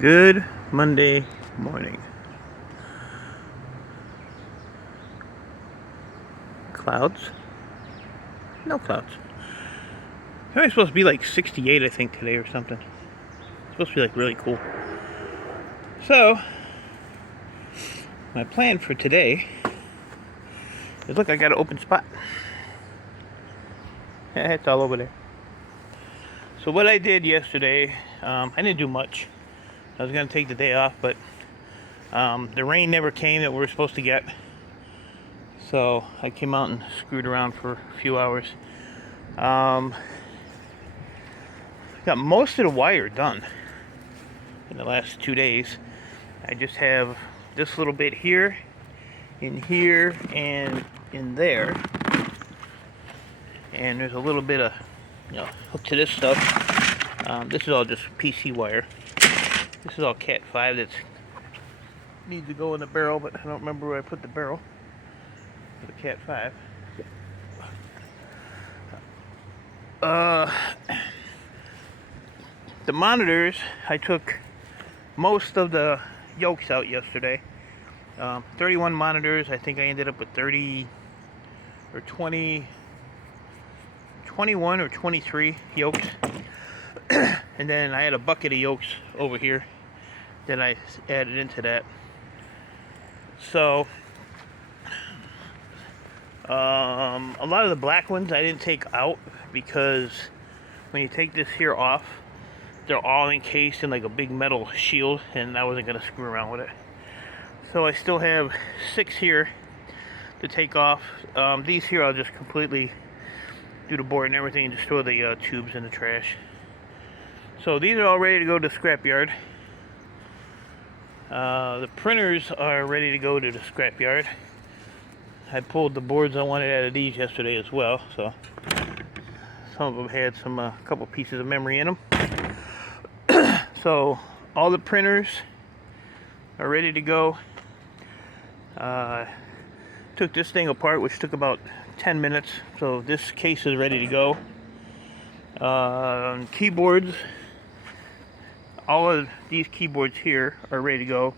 Good Monday morning. Clouds? No clouds. It's only supposed to be like 68, I think, today or something. It's supposed to be like really cool. So, my plan for today is, look, I got an open spot. Yeah, it's all over there. So what I did yesterday, I didn't do much. I was going to take the day off, but the rain never came that we were supposed to get. So I came out and screwed around for a few hours. Got most of the wire done in the last 2 days. I just have this little bit here, in here, and in there. And there's a little bit of, hook to this stuff. This is all just PC wire. This is all Cat 5 that needs to go in the barrel, but I don't remember where I put the barrel for the Cat 5. The monitors, I took most of the yokes out yesterday. 31 monitors. I think I ended up with 30 or 20, 21 or 23 yokes. And then I had a bucket of yokes over here that I added into that. So a lot of the black ones I didn't take out because when you take this here off, they're all encased in like a big metal shield, and I wasn't going to screw around with it. So I still have 6 here to take off. These here I'll just completely do the board and everything and just throw the tubes in the trash. So these are all ready to go to the scrapyard. The printers are ready to go to the scrapyard. I pulled the boards I wanted out of these yesterday as well, so some of them had some couple pieces of memory in them. So all the printers are ready to go. Took this thing apart, which took about 10 minutes, so this case is ready to go. Keyboards, all of these keyboards here are ready to go.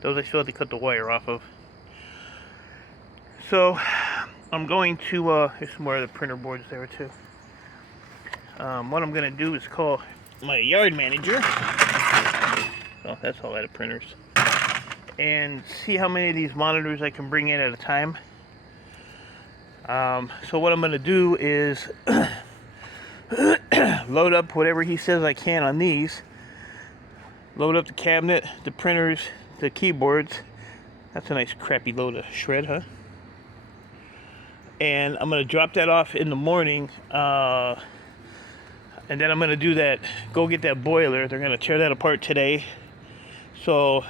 Those I still have to cut the wire off of. So I'm going to, there's some more of the printer boards there too. What I'm going to do is call my yard manager. So that's all out of printers. And see how many of these monitors I can bring in at a time. So what I'm going to do is load up whatever he says I can on these. Load up the cabinet, the printers, the keyboards. That's a nice crappy load of shred, huh? And I'm going to drop that off in the morning. And then I'm going to do that, go get that boiler. They're going to tear that apart today. So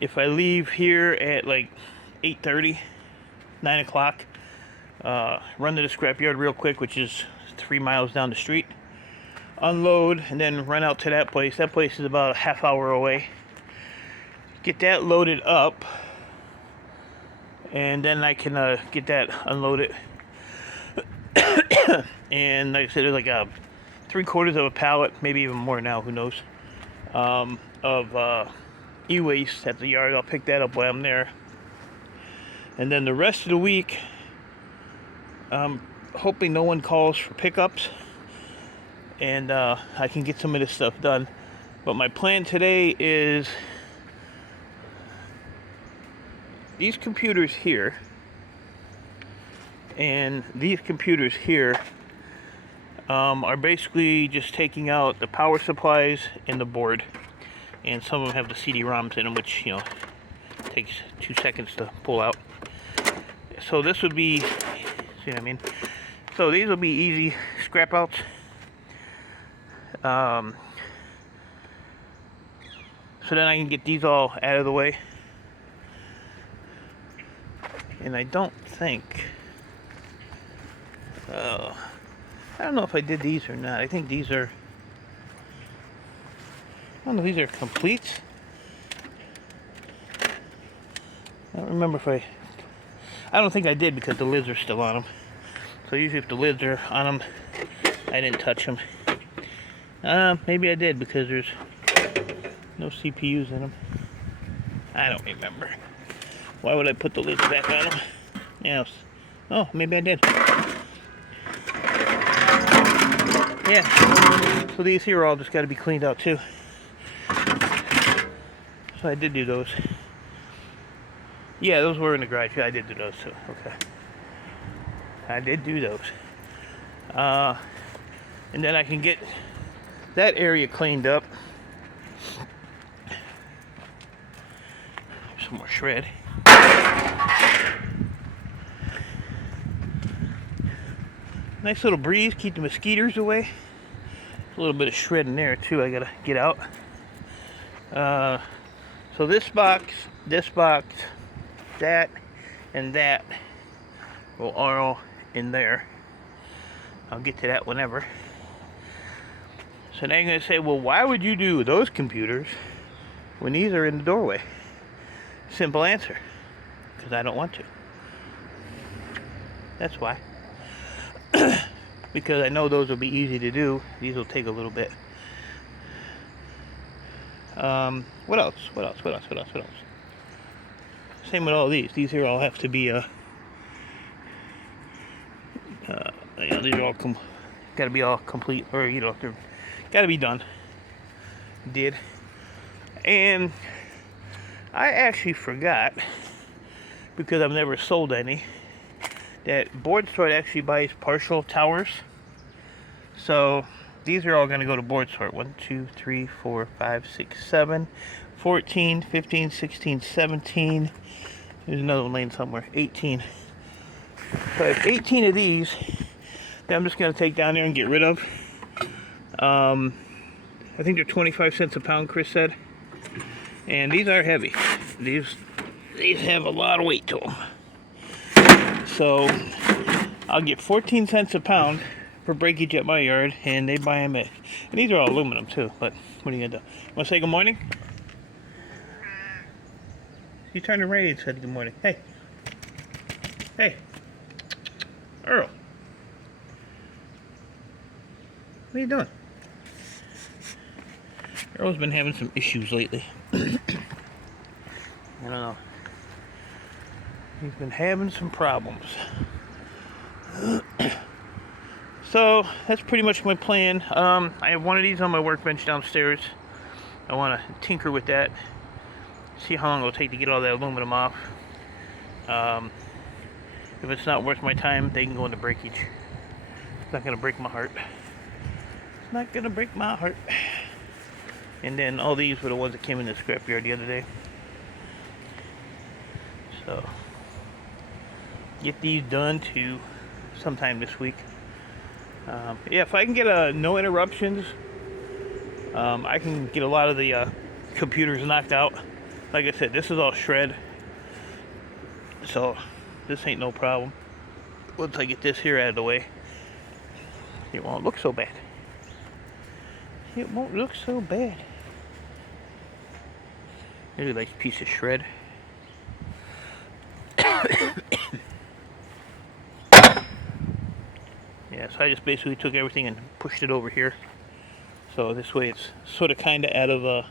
if I leave here at like 8:30, 9 o'clock, run to the scrapyard real quick, which is 3 miles down the street, unload, and then run out to that place. That place is about a half hour away. Get that loaded up, and then I can get that unloaded. And like I said, there's like a 3/4 of a pallet, maybe even more now, who knows, of e-waste at the yard. I'll pick that up while I'm there. And then the rest of the week, I'm hoping no one calls for pickups, and I can get some of this stuff done. But my plan today is these computers here and these computers here are basically just taking out the power supplies and the board. And some of them have the CD-ROMs in them, which, takes 2 seconds to pull out. So this would be, see what I mean? So these will be easy scrap outs. So then I can get these all out of the way. And I don't think, I don't know if I did these or not. I think these are, I don't know if these are complete. I don't remember if I don't think I did because the lids are still on them. So usually if the lids are on them, I didn't touch them. Maybe I did because there's No CPUs in them. I don't remember. Why would I put the lids back on them? Yes. Oh, maybe I did. Yeah. So these here all just got to be cleaned out too. So I did do those. Yeah, those were in the garage. Yeah, I did do those too. Okay. I did do those. And then I can get that area cleaned up. Some more shred. Nice little breeze, keep the mosquitoes away. A little bit of shred in there too I gotta get out. So this box, that, and that will all in there. I'll get to that whenever. So now you're gonna say, well, why would you do those computers when these are in the doorway? Simple answer, because I don't want to. That's why. Because I know those will be easy to do. These will take a little bit. What else? Same with all these. These here all have to be, you know, these are all gotta be all complete, or you know, they're gotta be done. Did. And I actually forgot, because I've never sold any, that Board Sort actually buys partial towers. So these are all going to go to Board Sort. 1, 2, 3, 4, 5, 6, 7, 14, 15, 16, 17. There's another one laying somewhere. 18. So I have 18 of these that I'm just going to take down there and get rid of. I think they're 25 cents a pound, Chris said. And these are heavy. These have a lot of weight to them. So I'll get 14 cents a pound for breakage at my yard, and they buy them at, and these are all aluminum too, but what are you gonna do? Want to say good morning? You turned around and said good morning. Hey. Hey. Earl. What are you doing? Earl's been having some issues lately. I don't know. He's been having some problems. So that's pretty much my plan. I have one of these on my workbench downstairs. I want to tinker with that. See how long it'll take to get all that aluminum off. If it's not worth my time, they can go into breakage. It's not going to break my heart. It's not going to break my heart. And then all these were the ones that came in the scrapyard the other day. So get these done too sometime this week. Yeah, if I can get no interruptions, I can get a lot of the computers knocked out. Like I said, this is all shred, so this ain't no problem. Once I get this here out of the way, it won't look so bad. It won't look so bad. Really nice piece of shred. Yeah, so I just basically took everything and pushed it over here. So this way it's sort of kind of out of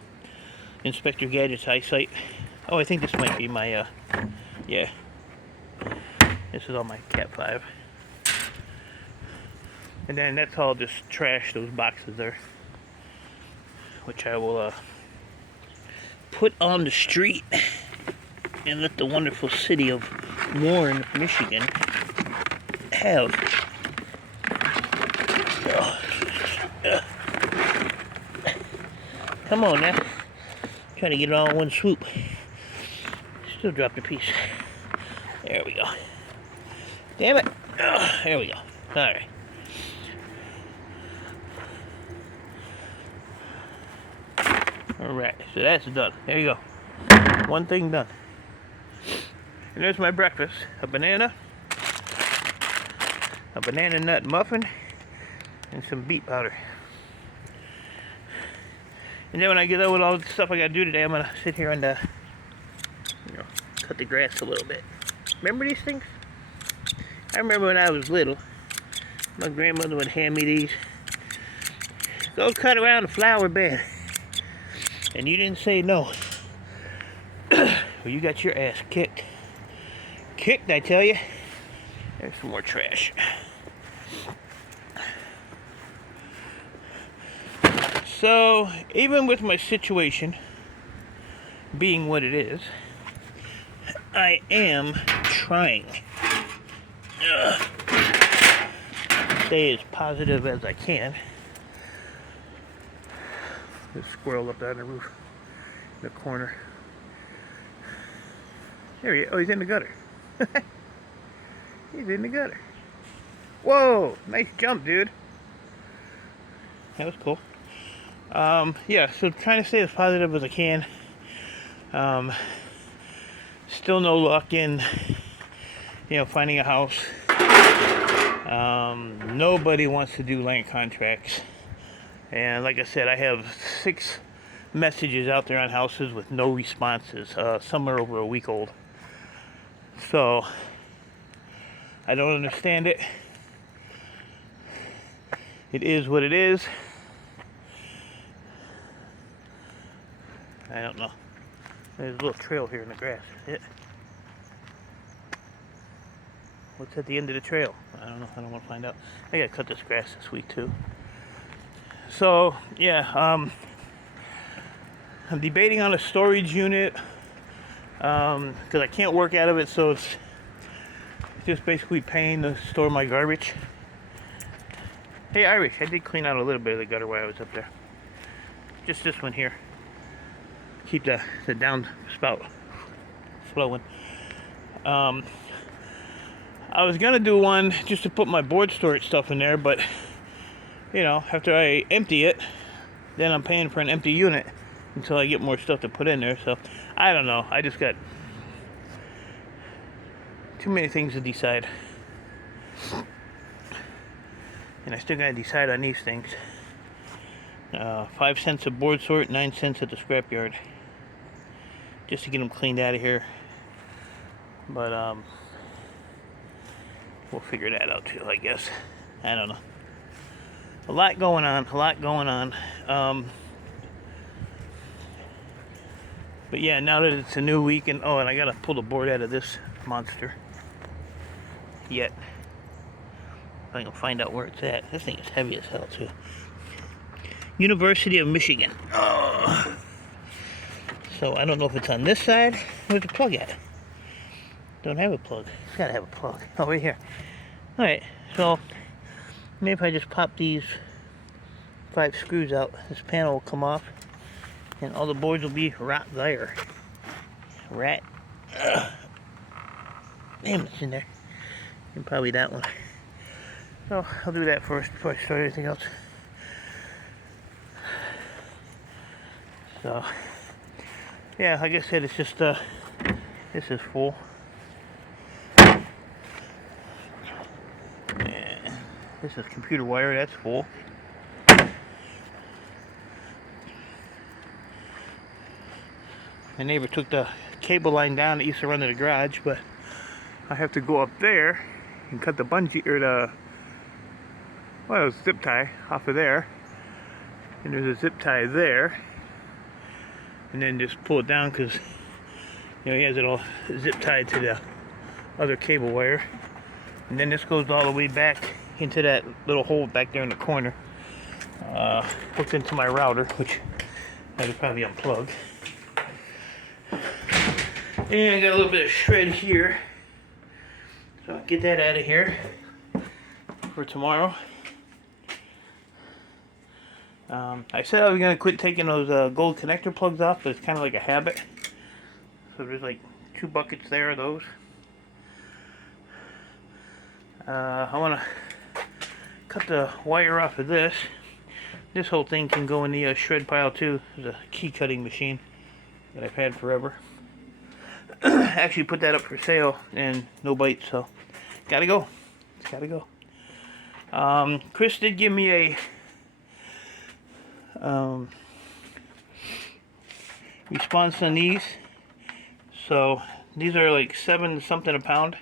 Inspector Gadget's eyesight. Oh, I think this might be my, yeah. This is all my Cat 5. And then that's all just trash, those boxes there. Which I will put on the street and let the wonderful city of Warren, Michigan have. Come on now. Trying to get it all in one swoop. Still dropped a piece. There we go. Damn it. There we go. Alright. Alright, so that's done. There you go. One thing done. And there's my breakfast. A banana nut muffin, and some beet powder. And then when I get done with all the stuff I gotta do today, I'm gonna sit here and cut the grass a little bit. Remember these things? I remember when I was little, my grandmother would hand me these. Go cut around the flower bed. And you didn't say no. Well, you got your ass kicked. Kicked, I tell you. There's some more trash. So, even with my situation being what it is, I am trying to stay as positive as I can. There's a squirrel up there on the roof, in the corner. There he is. Oh, he's in the gutter. He's in the gutter. Whoa, nice jump, dude. That was cool. Yeah, so trying to stay as positive as I can. Still no luck in, finding a house. Nobody wants to do land contracts. And like I said, I have 6 messages out there on houses with no responses. Some are over a week old. So, I don't understand it. It is what it is. I don't know. There's a little trail here in the grass. What's at the end of the trail? I don't know. I don't want to find out. I gotta cut this grass this week too. So yeah, I'm debating on a storage unit because I can't work out of it. So it's just basically paying to store my garbage. Hey Irish, I did clean out a little bit of the gutter while I was up there. Just this one here. Keep the downspout flowing. I was gonna do one just to put my board storage stuff in there, but after I empty it, then I'm paying for an empty unit until I get more stuff to put in there. So I don't know. I just got too many things to decide, and I still gotta decide on these things. 5 cents a board sort, 9 cents at the scrapyard, just to get them cleaned out of here. But we'll figure that out too, I guess. I don't know. A lot going on. But yeah, now that it's a new week, and I gotta pull the board out of this monster. Yet, I can find out where it's at. This thing is heavy as hell too. University of Michigan. Oh. So I don't know if it's on this side. Where's the plug at? Don't have a plug. It's gotta have a plug. Oh, right here. Alright, so maybe if I just pop these 5 screws out, this panel will come off and all the boards will be right there. Right. Damn, it's in there. And probably that one. So I'll do that first before I start anything else. So, yeah, like I said, it's just, this is full. And this is computer wire, that's full. My neighbor took the cable line down that used to run to the garage, but I have to go up there and cut the bungee, or the, well, it was zip tie off of there. And there's a zip tie there. And then just pull it down because he has it all zip tied to the other cable wire. And then this goes all the way back into that little hole back there in the corner. Hooked into my router, which I could probably unplug. And I got a little bit of shred here, so I'll get that out of here for tomorrow. I said I was going to quit taking those gold connector plugs off, but it's kind of like a habit. So there's like 2 buckets there of those. I want to cut the wire off of this. This whole thing can go in the shred pile too. It's a key cutting machine that I've had forever. Actually put that up for sale and no bites, so gotta go. It's gotta go. Chris did give me a response on these. So these are like 7 something a pound,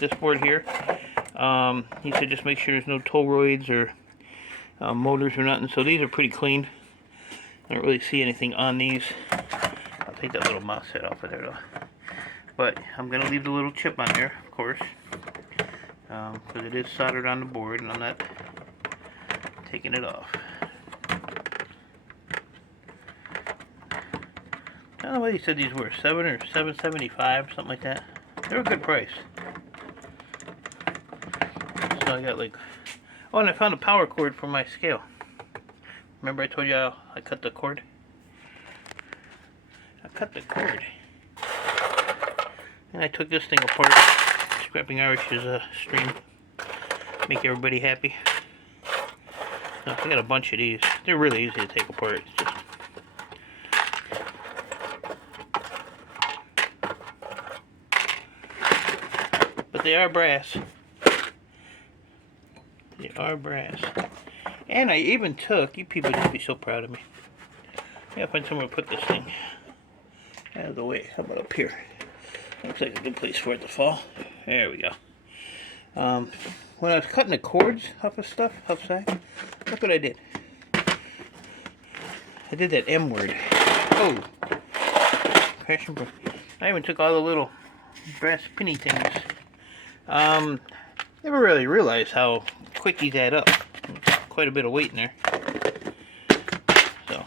this board here. He said just make sure there's no toroids or motors or nothing. So these are pretty clean. I don't really see anything on these. I'll take that little mouse head off of there though. But I'm going to leave the little chip on there, of course, because it is soldered on the board, and I'm not taking it off. I don't know what he said these were, $7 or $7.75, something like that. They were a good price. So I got like, oh, and I found a power cord for my scale. Remember I told you how I cut the cord? I cut the cord. And I took this thing apart. Scrapping Irish's stream. Make everybody happy. So I got a bunch of these. They're really easy to take apart. It's just but they are brass. They are brass. And I even took, you people should be so proud of me. I gotta find somewhere to put this thing out of the way. How about up here? Looks like a good place for it to fall. There we go. When I was cutting the cords off of stuff outside, look what I did. I did that M word. Oh! Crash and burn. I even took all the little brass pinny things. Never really realized how quick these add up. Quite a bit of weight in there. So,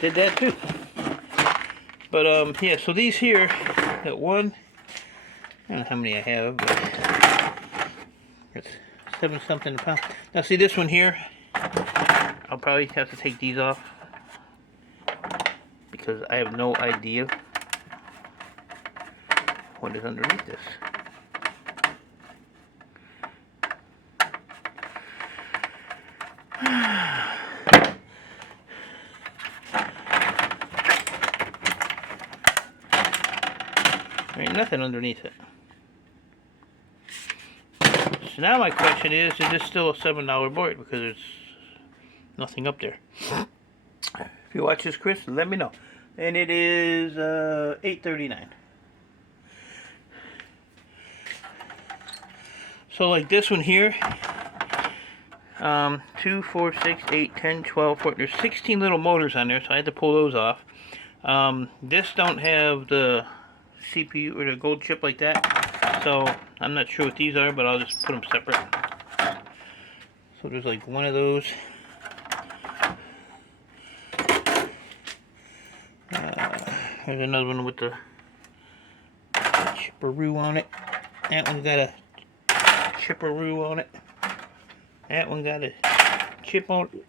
did that too. But, yeah, so these here, that one, I don't know how many I have, but it's 7 something a pound. Now see this one here, I'll probably have to take these off because I have no idea what is underneath this. There ain't nothing underneath it. So now my question is this still a $7 board? Because there's nothing up there. If you watch this, Chris, let me know. And it is $8.39. So like this one here, 2, 4, 6, 8, 10, 12, 14. There's 16 little motors on there, so I had to pull those off. This don't have the CPU or the gold chip like that, so I'm not sure what these are, but I'll just put them separate. So there's like one of those. There's another one with the chipperoo on it. That one's got a chipperoo on it. That one got a chip on it.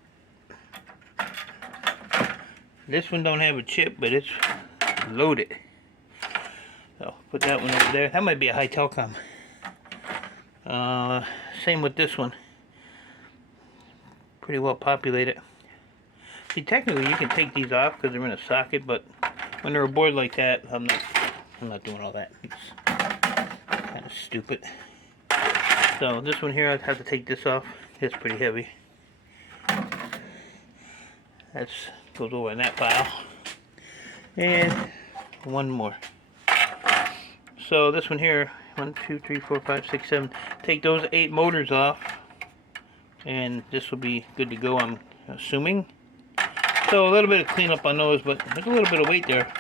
This one don't have a chip, but it's loaded. So put that one over there. That might be a high telecom. Same with this one. Pretty well populated. See, technically you can take these off because they're in a socket, but when they're a board like that, I'm not doing all that. It's kind of stupid. So this one here, I'd have to take this off. It's pretty heavy. That goes over in that pile. And one more. So this one here, 1, 2, 3, 4, 5, 6, 7. Take those 8 motors off, and this will be good to go, I'm assuming. So a little bit of cleanup on those, but there's a little bit of weight there.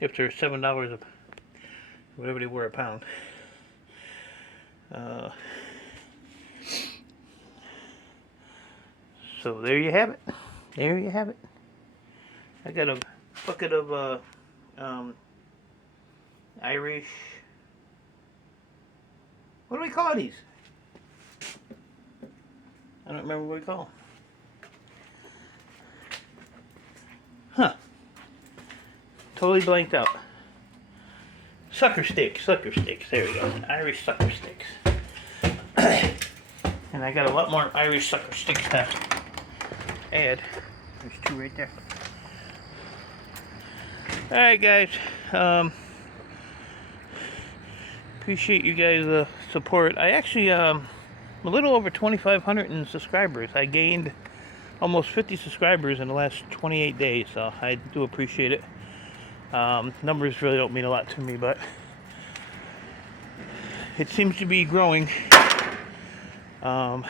If they're $7 a, whatever they were a pound. So there you have it. There you have it. I got a bucket of Irish. What do we call these? I don't remember what we call them. Huh. Totally blanked out. Sucker sticks. There we go. Irish sucker sticks. And I got a lot more Irish sucker sticks to add. There's 2 right there. Alright guys, appreciate you guys' support. I actually, a little over 2,500 in subscribers. I gained almost 50 subscribers in the last 28 days, so I do appreciate it. Numbers really don't mean a lot to me, but it seems to be growing. That's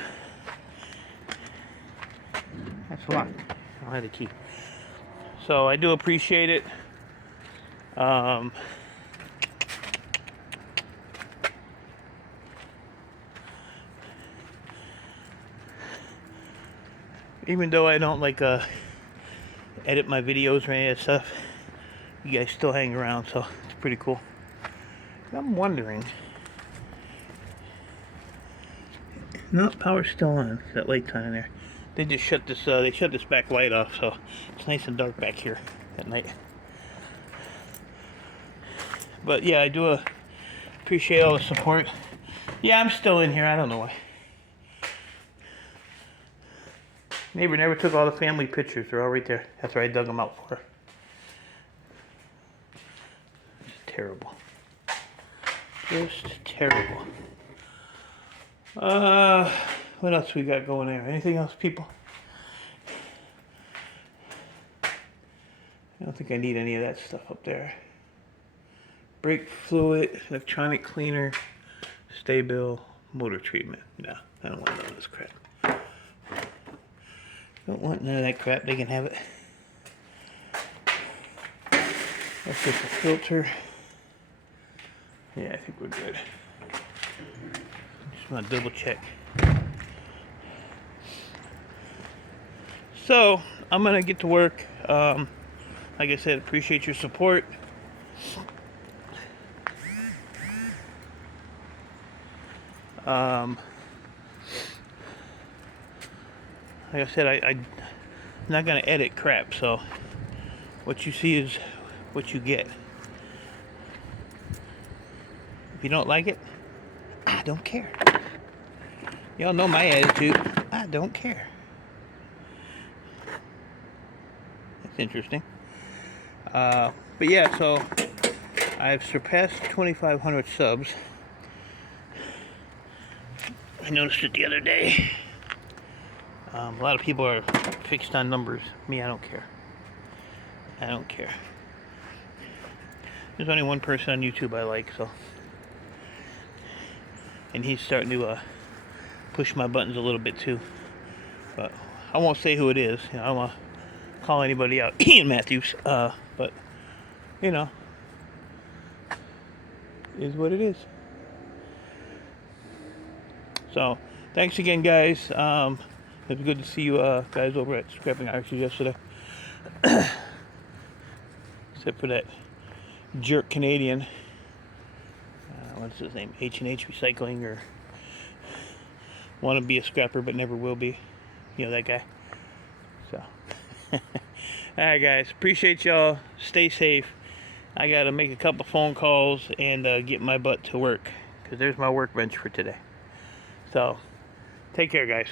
locked. I don't have the key. So I do appreciate it. Even though I don't like edit my videos or any of that stuff, you guys still hang around, so it's pretty cool. I'm wondering, no, power's still on. That light's on in there. They just shut this. They shut this back light off, so it's nice and dark back here at night. But yeah, I do appreciate all the support. Yeah, I'm still in here. I don't know why. Neighbor never took all the family pictures. They're all right there. That's where I dug them out for. It's terrible. Just terrible. What else we got going there? Anything else, people? I don't think I need any of that stuff up there. Brake fluid, electronic cleaner, stay-bill, motor treatment. No, I don't want none of this crap. Don't want none of that crap. They can have it. That's just a filter. Yeah, I think we're good. Just want to double check. So, I'm going to get to work. Like I said, appreciate your support. Like I said, I'm not going to edit crap, so what you see is what you get. If you don't like it, I don't care. Y'all know my attitude. I don't care. That's interesting. But yeah, so I've surpassed 2,500 subs. I noticed it the other day. A lot of people are fixed on numbers. Me, I don't care. I don't care. There's only one person on YouTube I like, so. And he's starting to push my buttons a little bit too. But I won't say who it is. You know, I don't want to call anybody out. Ian Matthews. But, you know, is what it is. So, thanks again, guys. It was good to see you guys over at Scrapping Arches yesterday. Except for that jerk Canadian. What's his name? H&H Recycling, or want to be a scrapper but never will be. You know that guy. So, alright, guys. Appreciate y'all. Stay safe. I got to make a couple phone calls and get my butt to work, because there's my workbench for today. So, take care, guys.